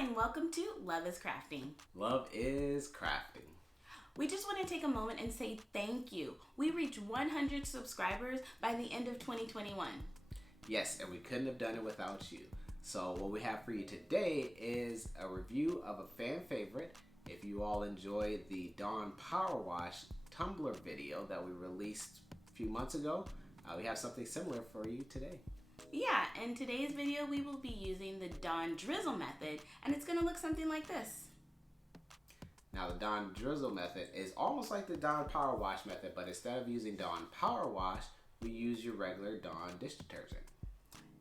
and welcome to Love is Crafting. Love is crafting. We just want to take a moment and say thank you. We reached 100 subscribers by the end of 2021. Yes, and we couldn't have done it without you. So what we have for you today is a review of a fan favorite. If you all enjoyed the Dawn Power Wash Tumbler video that we released a few months ago, we have something similar for you today. Yeah, in today's video we will be using the Dawn Drizzle method, and it's going to look something like this. Now the Dawn Drizzle method is almost like the Dawn Power Wash method, but instead of using Dawn Power Wash, we use your regular Dawn dish detergent.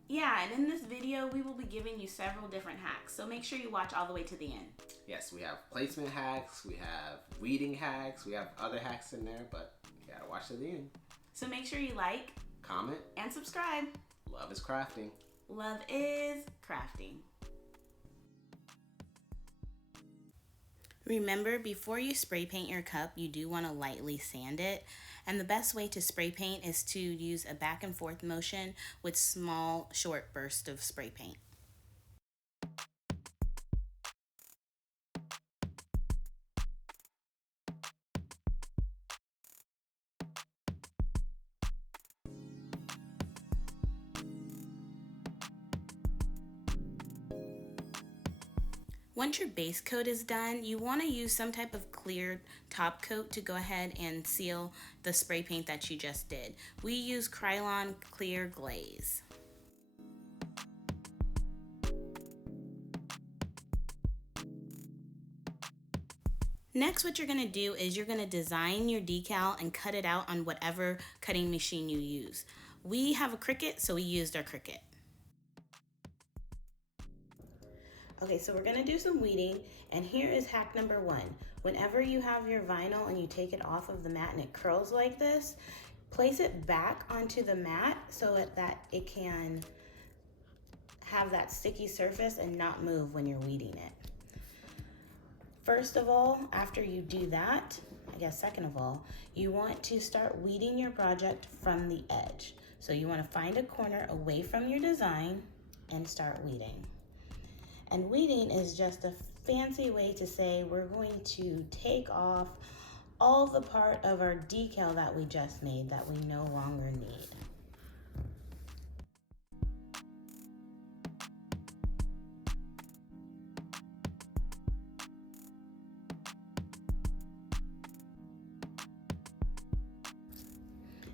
Yeah, and in this video we will be giving you several different hacks, so make sure you watch all the way to the end. Yes, we have placement hacks, we have weeding hacks, we have other hacks in there, but you gotta watch to the end. So make sure you like, comment, and subscribe. Love is crafting. Love is crafting. Remember, before you spray paint your cup, you do want to lightly sand it. And the best way to spray paint is to use a back and forth motion with small, short bursts of spray paint. Once your base coat is done, you want to use some type of clear top coat to go ahead and seal the spray paint that you just did. We use Krylon Clear Glaze. Next, what you're going to do is you're going to design your decal and cut it out on whatever cutting machine you use. We have a Cricut, so we used our Cricut. Okay, so we're gonna do some weeding, and here is hack number 1. Whenever you have your vinyl and you take it off of the mat and it curls like this, place it back onto the mat so that it can have that sticky surface and not move when you're weeding it. First of all, after you do that, second of all, you want to start weeding your project from the edge. So you wanna find a corner away from your design and start weeding. And weeding is just a fancy way to say we're going to take off all the part of our decal that we just made that we no longer need.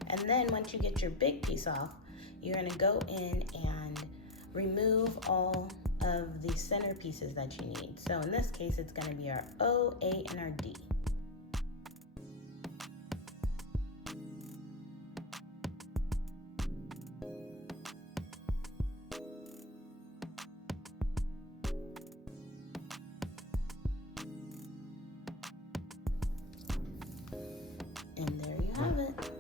And then once you get your big piece off, you're gonna go in and remove all of the center pieces that you need. So in this case, it's going to be our O, A, and our D. And there you have it.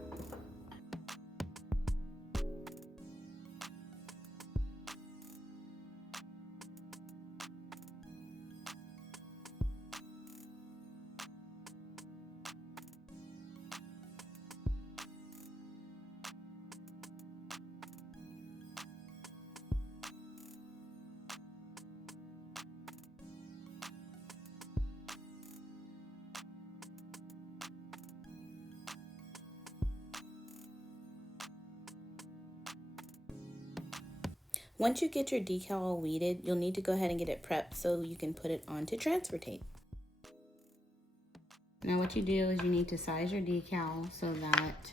Once you get your decal all weeded, you'll need to go ahead and get it prepped so you can put it onto transfer tape. Now what you do is you need to size your decal so that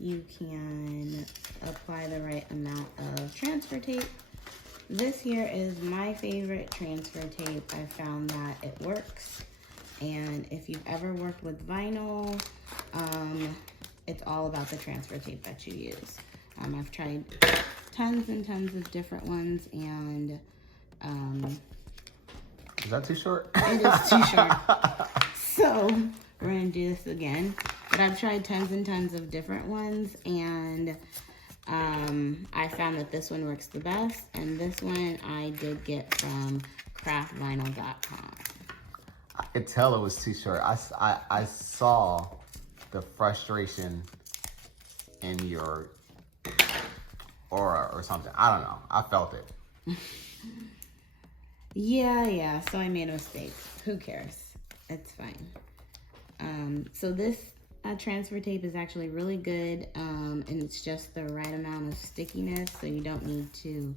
you can apply the right amount of transfer tape. This here is my favorite transfer tape. I found that it works. And if you've ever worked with vinyl, it's all about the transfer tape that you use. I've tried tons and tons of different ones, and is that too short? It is too short. So we're gonna do this again, but I've tried tons and tons of different ones, and I found that this one works the best, and this one I did get from craftvinyl.com. I could tell it was too short. I saw the frustration in your aura or something. I don't know. I felt it. Yeah, so I made a mistake. Who cares? It's fine. So this transfer tape is actually really good, and it's just the right amount of stickiness, so you don't need to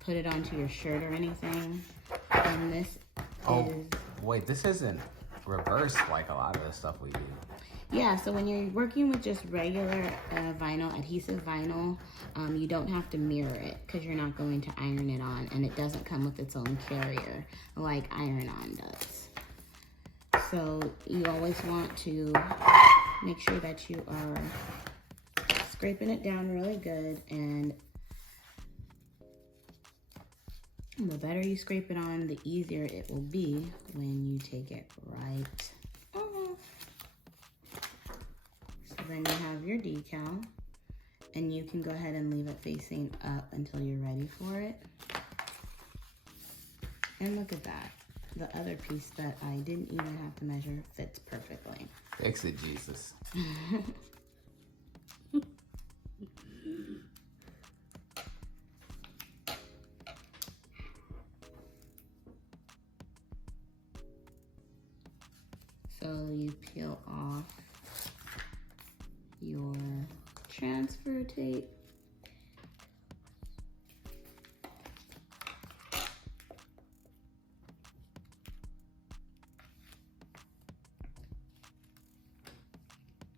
put it onto your shirt or anything. And this is... Wait, this isn't reverse like a lot of the stuff we do. Yeah, so when you're working with just regular vinyl, adhesive vinyl, you don't have to mirror it because you're not going to iron it on, and it doesn't come with its own carrier like iron-on does. So you always want to make sure that you are scraping it down really good, and the better you scrape it on, the easier it will be when you take it right off. So then you have your decal, and you can go ahead and leave it facing up until you're ready for it. And look at that. The other piece that I didn't even have to measure fits perfectly. Fix it, Jesus. So you peel off your transfer tape.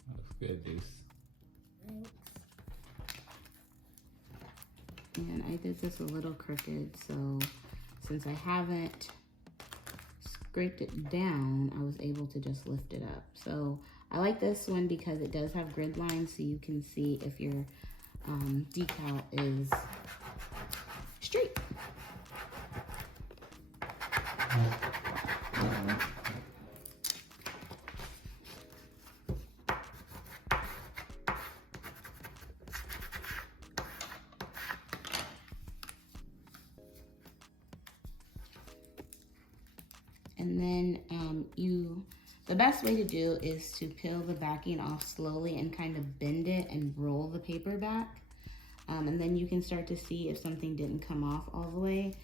Looks good, Deuce. Thanks. And I did this a little crooked, so since I haven't scraped it down, I was able to just lift it up. So I like this one because it does have grid lines, so you can see if your decal is straight. And then the best way to do is to peel the backing off slowly and kind of bend it and roll the paper back. And then you can start to see if something didn't come off all the way.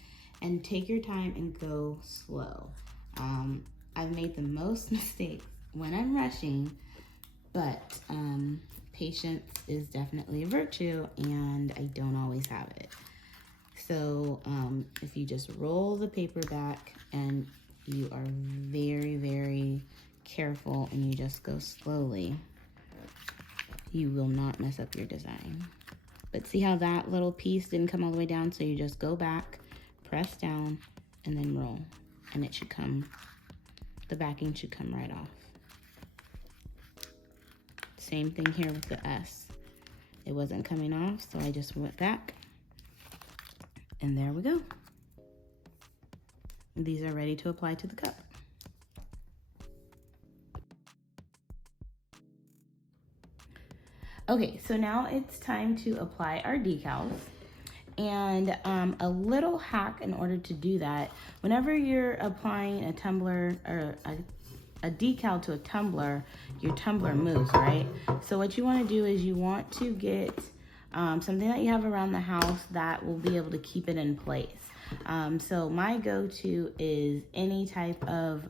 And take your time and go slow. I've made the most mistakes when I'm rushing, but patience is definitely a virtue, and I don't always have it. So if you just roll the paper back and you are very, very careful and you just go slowly, you will not mess up your design. But see how that little piece didn't come all the way down? So you just go back, press down, and then roll. And it should come, the backing should come right off. Same thing here with the S. It wasn't coming off, so I just went back. And there we go. These are ready to apply to the cup. Okay, so now it's time to apply our decals. And a little hack in order to do that, whenever you're applying a tumbler or a decal to a tumbler, your tumbler moves, right? So what you want to do is you want to get something that you have around the house that will be able to keep it in place. So my go-to is any type of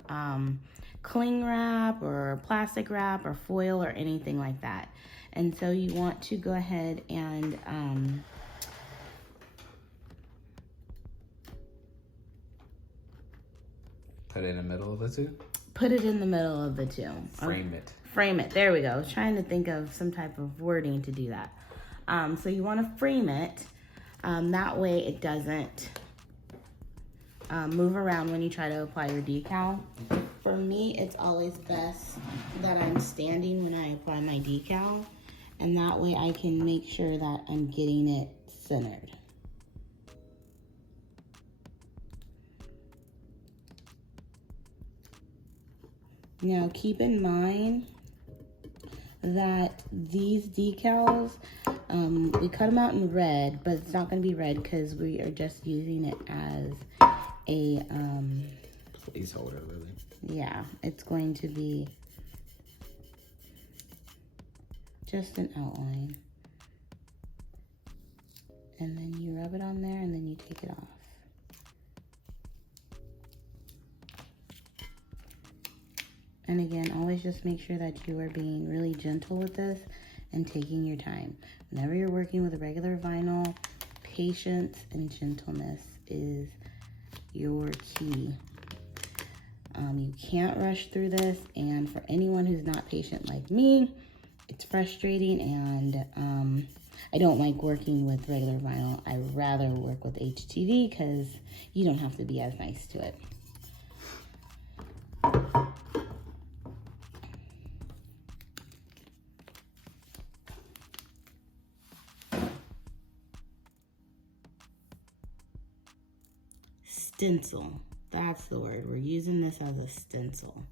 cling wrap or plastic wrap or foil or anything like that. And so you want to go ahead and put it in the middle of the two? Put it in the middle of the two. Frame it. Frame it. There we go. I was trying to think of some type of wording to do that. So you want to frame it. That way it doesn't move around when you try to apply your decal. For me, it's always best that I'm standing when I apply my decal. And that way I can make sure that I'm getting it centered. Now keep in mind that these decals, we cut them out in red, but it's not going to be red because we are just using it as a placeholder, really. Yeah, it's going to be just an outline. And then you rub it on there and then you take it off. And again, always just make sure that you are being really gentle with this and taking your time. Whenever you're working with a regular vinyl, patience and gentleness is your key. You can't rush through this, and for anyone who's not patient like me, it's frustrating, and I don't like working with regular vinyl. I rather work with HTV because you don't have to be as nice to it. Stencil. That's the word. We're using this as a stencil.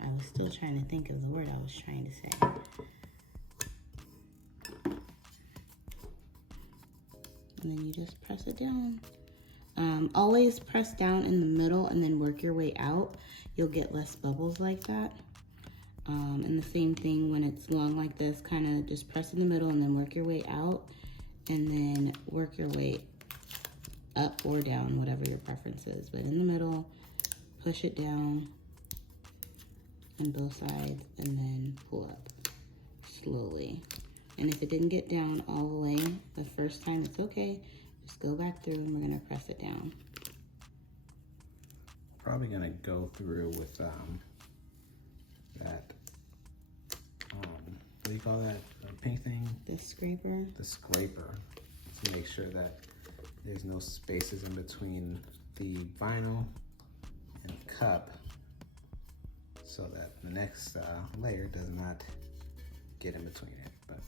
I was still trying to think of the word I was trying to say. And then you just press it down. Always press down in the middle and then work your way out. You'll get less bubbles like that. And the same thing when it's long like this, kind of just press in the middle and then work your way out. And then work your way up or down, whatever your preference is. But in the middle, push it down on both sides and then pull up slowly. And if it didn't get down all the way the first time, it's okay. Just go back through and we're gonna press it down. Probably gonna go through with that, what do you call that, the pink thing? The scraper. The scraper, to make sure that there's no spaces in between the vinyl and cup, so that the next layer does not get in between it. But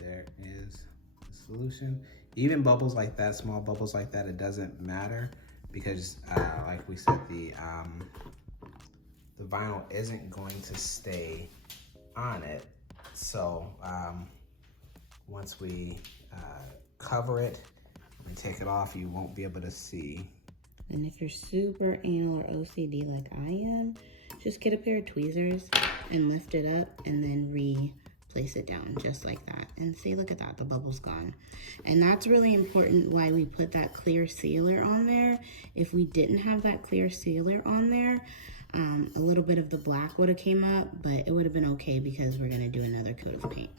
there is the solution. Even bubbles like that, small bubbles like that, it doesn't matter because like we said, the vinyl isn't going to stay on it. So once we cover it and take it off, you won't be able to see. And if you're super anal or OCD like I am, just get a pair of tweezers and lift it up and then replace it down just like that. And see, look at that, the bubble's gone. And that's really important why we put that clear sealer on there. If we didn't have that clear sealer on there, a little bit of the black would have came up, but it would have been okay because we're gonna do another coat of paint.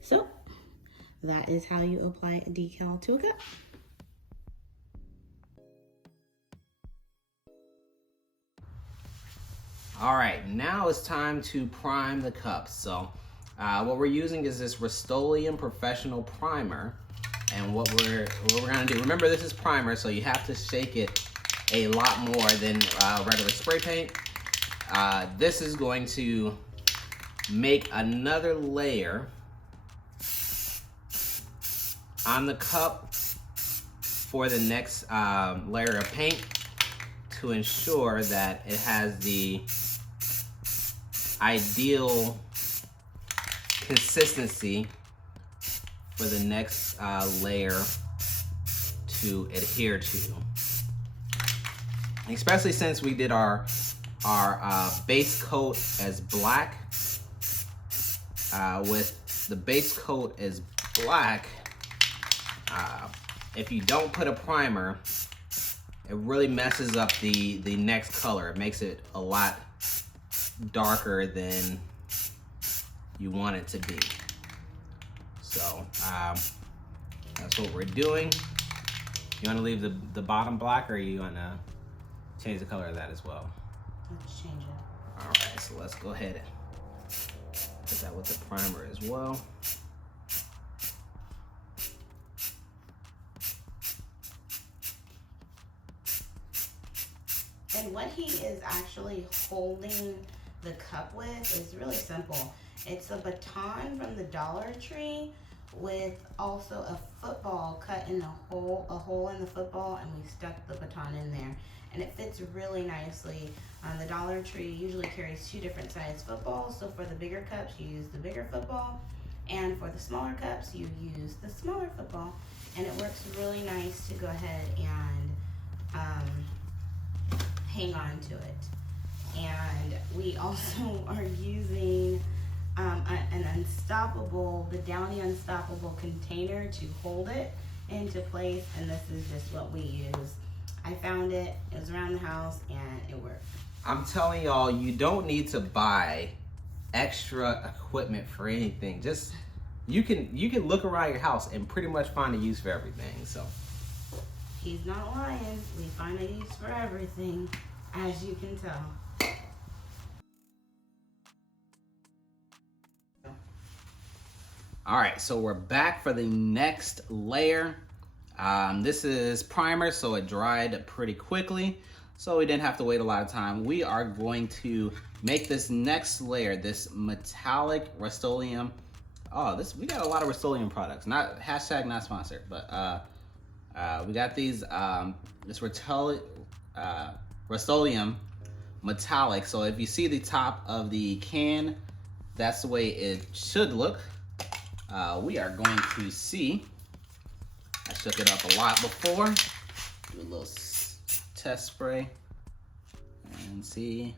So that is how you apply a decal to a cup. All right, now it's time to prime the cups. So what we're using is this Rust-Oleum Professional Primer. And what we're gonna do, remember this is primer, so you have to shake it a lot more than regular spray paint. This is going to make another layer on the cup for the next layer of paint to ensure that it has the ideal consistency for the next layer to adhere to. Especially since we did our base coat as black. With the base coat as black, if you don't put a primer, it really messes up the next color. It makes it a lot darker than you want it to be. So that's what we're doing. You want to leave the bottom black, or you want to change the color of that as well? Let's change it. All right, so let's go ahead and put that with the primer as well. And what he is actually holding the cup with is really simple. It's a baton from the Dollar Tree with also a football cut in a hole in the football, and we stuck the baton in there. And it fits really nicely. The Dollar Tree usually carries 2 different size footballs, so for the bigger cups you use the bigger football, and for the smaller cups you use the smaller football. And it works really nice to go ahead and hang on to it. And we also are using an Unstoppable, the Downy Unstoppable container to hold it into place, and this is just what we use. I found it. It was around the house and it worked. I'm telling y'all, you don't need to buy extra equipment for anything. Just you can look around your house and pretty much find a use for everything. So he's not lying. We find a use for everything, as you can tell. All right, so we're back for the next layer. This is primer, so it dried pretty quickly, so we didn't have to wait a lot of time. We are going to make this next layer, this metallic Rust-Oleum. Oh, we got a lot of Rust-Oleum products. Not sponsored, but we got these this Rust-Oleum Metallic. So if you see the top of the can, that's the way it should look. We are going to see. I shook it up a lot before. Do a little test spray and see.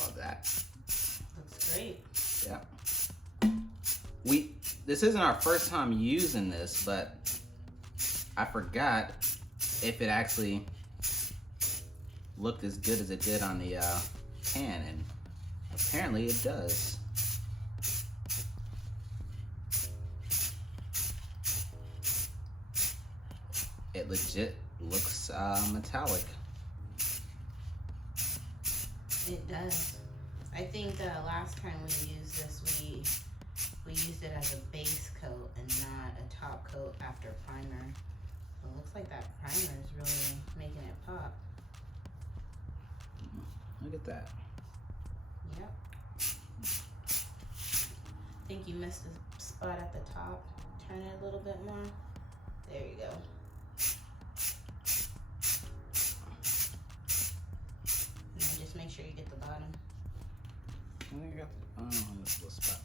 All that. Looks great. Yeah. This isn't our first time using this, but I forgot if it actually looked as good as it did on the can, and apparently it does. It legit looks metallic. It does. I think last time we used this, we used it as a base coat and not a top coat after primer. So it looks like that primer is really making it pop. Look at that. Yep. I think you missed the spot at the top. Turn it a little bit more. There you go. Now just make sure you get the bottom. I think I got this little spot.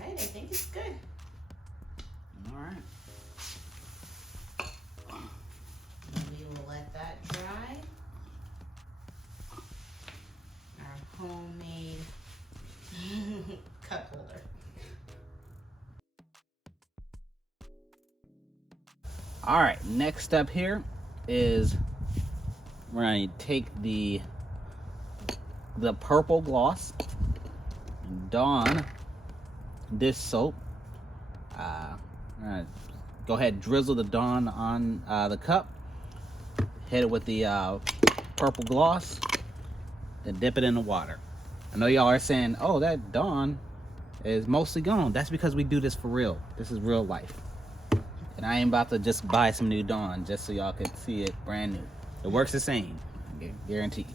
Alright, I think it's good. Alright. We will let that dry. Our homemade cup holder. All right, next step here is we're going to take the purple gloss, Dawn dish soap. We're going to go ahead and drizzle the Dawn on the cup, hit it with the purple gloss, then dip it in the water. I know y'all are saying, oh, that Dawn is mostly gone. That's because we do this for real. This is real life. And I ain't about to just buy some new Dawn just so y'all can see it brand new. It works the same, guaranteed.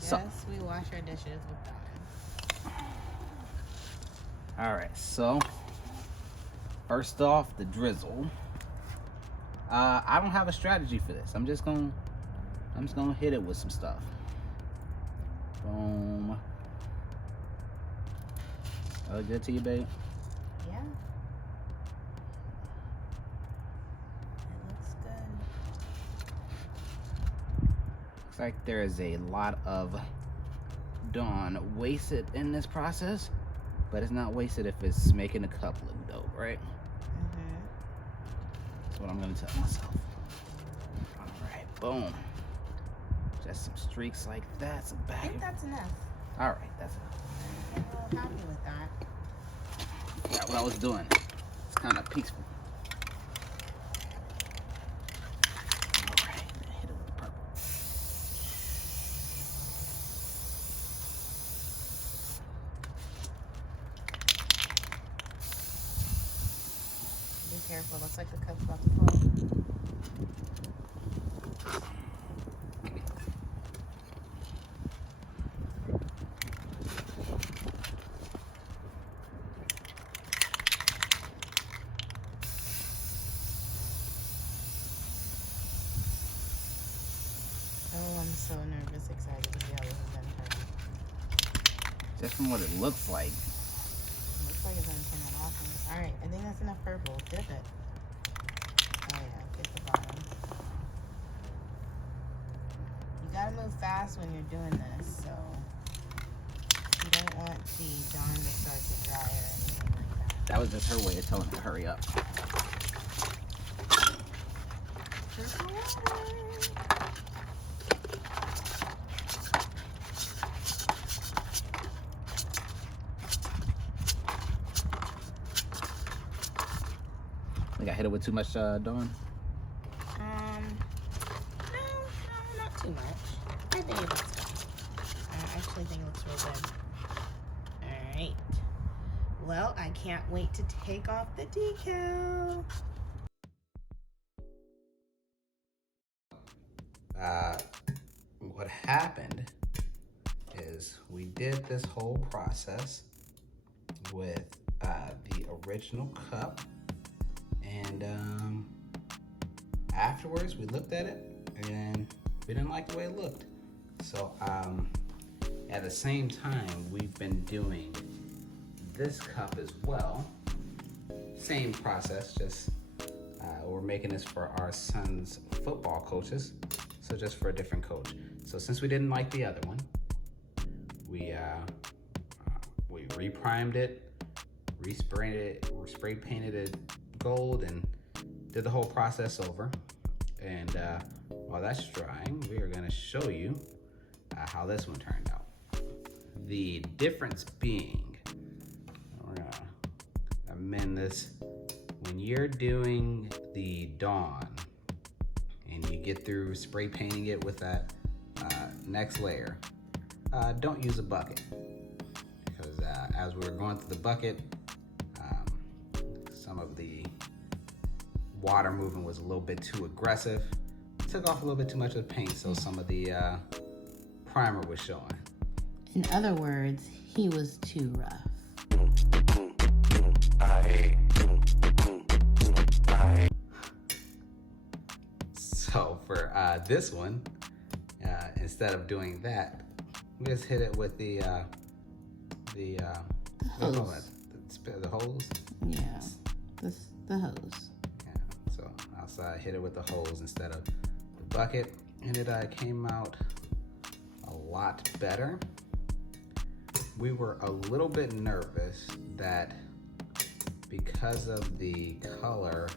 Yes, So, we wash our dishes with Dawn. all right, so first off, the drizzle. I don't have a strategy for this. I'm just gonna hit it with some stuff. Boom. Oh, good to you, babe? Yeah. It looks good. Looks like there is a lot of Dawn wasted in this process, but it's not wasted if it's making a cup look dope, right? Mm-hmm. That's what I'm gonna tell myself. All right, boom. Just some streaks like that. Some I back. think that's enough. All right, that's enough. I'm a little happy with that. That's what I was doing. It's kind of peaceful. All right, hit it with the purple. Be careful. Looks like the cup's about to fall. Oh, I'm so nervous, excited to see how this is gonna turn. Just from what it looks like. Looks like it's gonna turn out awesome. Alright, I think that's enough purple. Dip it. Oh yeah, get the bottom. You gotta move fast when you're doing this, so you don't want the Dawn That was just her way of telling me to hurry up. Think I hit it with too much, Dawn? No, not too much. I think it looks good. I actually think it looks real good. All right. Well, I can't wait to take off the decal. What happened is we did this whole process with the original cup, and afterwards we looked at it and we didn't like the way it looked. So at the same time, we've been doing this cup as well. Same process, just we're making this for our son's football coaches, so just for a different coach. So since we didn't like the other one, we reprimed it, resprayed it, spray painted it gold, and did the whole process over. And while that's drying, we are going to show you how this one turned out. The difference being, we're going to amend this. When you're doing the Dawn and you get through spray painting it with that next layer, don't use a bucket, because as we were going through the bucket, some of the water movement was a little bit too aggressive. Took off a little bit too much of the paint, so some of the primer was showing. In other words, he was too rough. So for this one, instead of doing that, we just hit it with the hose. The hose? Yeah, the hose. Yeah, so I hit it with the hose instead of the bucket, and it came out a lot better. We were a little bit nervous that because of the color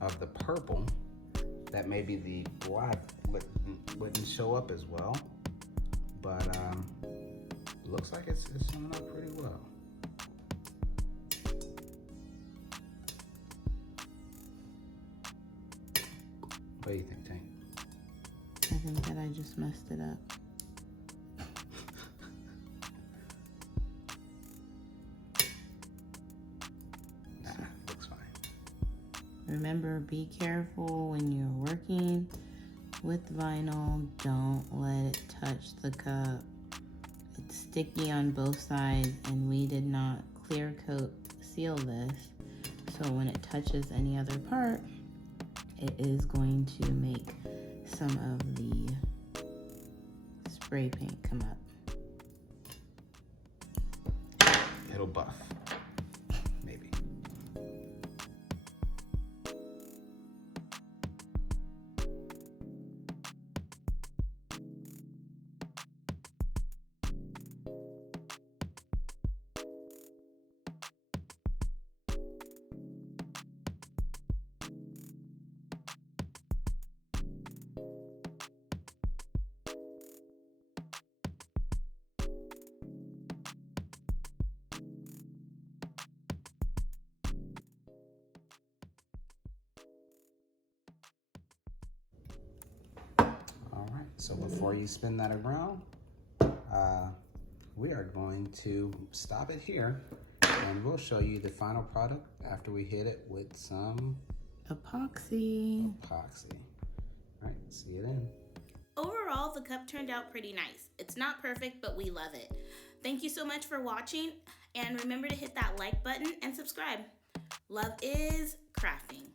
of the purple, that maybe the black wouldn't show up as well, but looks like it's showing up pretty well. What do you think, Tank? I think that I just messed it up. Looks fine. Remember, be careful when you're working with vinyl. Don't let it touch the cup. It's sticky on both sides, and we did not clear coat seal this. So when it touches any other part, it is going to make some of the spray paint come up. It'll buff. Maybe. So before you spin that around, we are going to stop it here, and we'll show you the final product after we hit it with some epoxy. All right, see you then. Overall, the cup turned out pretty nice. It's not perfect, but we love it. Thank you so much for watching, and remember to hit that like button and subscribe. Love is crafting.